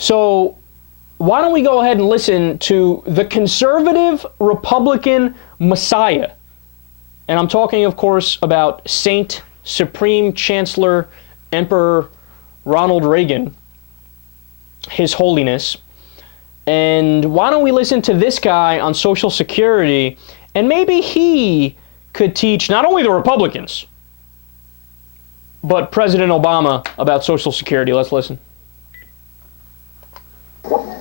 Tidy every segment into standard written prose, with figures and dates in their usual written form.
So why don't we go ahead and listen to the conservative Republican messiah? And I'm talking, of course, about Saint Supreme Chancellor Emperor Ronald Reagan, His Holiness. And why don't we listen to this guy on Social Security, and maybe he could teach not only the Republicans, but President Obama about Social Security. Let's listen.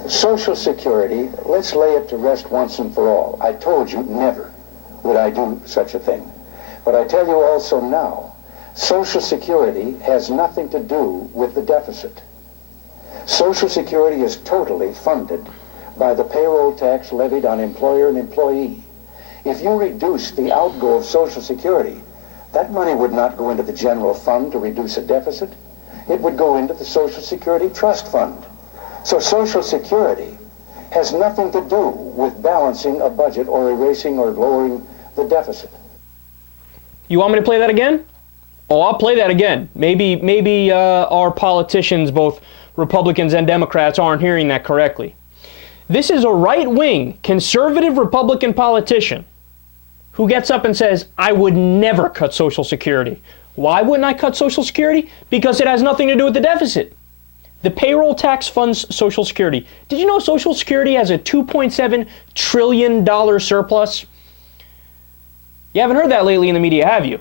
Social Security, let's lay it to rest once and for all. I told you never would I do such a thing. But I tell you also now, Social Security has nothing to do with the deficit. Social Security is totally funded by the payroll tax levied on employer and employee. If you reduce the outgo of Social Security, that money would not go into the general fund to reduce a deficit. It would go into the Social Security Trust Fund. So Social Security has nothing to do with balancing a budget or erasing or lowering the You want me to play that again? Oh, I'll play that again. Maybe our politicians, both Republicans and Democrats, aren't hearing that correctly. This is a right-wing, conservative Republican politician who gets up and says, I would never cut Social Security. Why wouldn't I cut Social Security? Because it has nothing to do with the deficit. The payroll tax funds Social Security. Did you know Social Security has a $2.7 trillion surplus? You haven't heard that lately in the media, have you?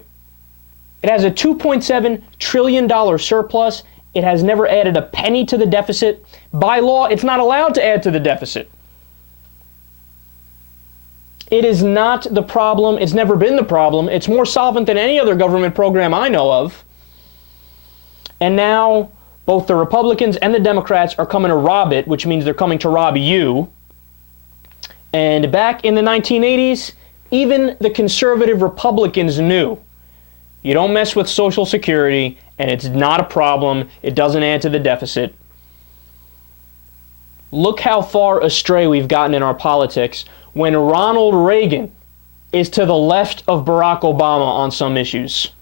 It has a $2.7 trillion surplus. It has never added a penny to the deficit. By law, it's not allowed to add to the deficit. It is not the problem. It's never been the problem. It's more solvent than any other government program I know of. And now, both the Republicans and the Democrats are coming to rob it, which means they're coming to rob you. And back in the 1980s, even the conservative Republicans knew you don't mess with Social Security, and it's not a problem. It doesn't add to the deficit. Look how far astray we've gotten in our politics when Ronald Reagan is to the left of Barack Obama on some issues.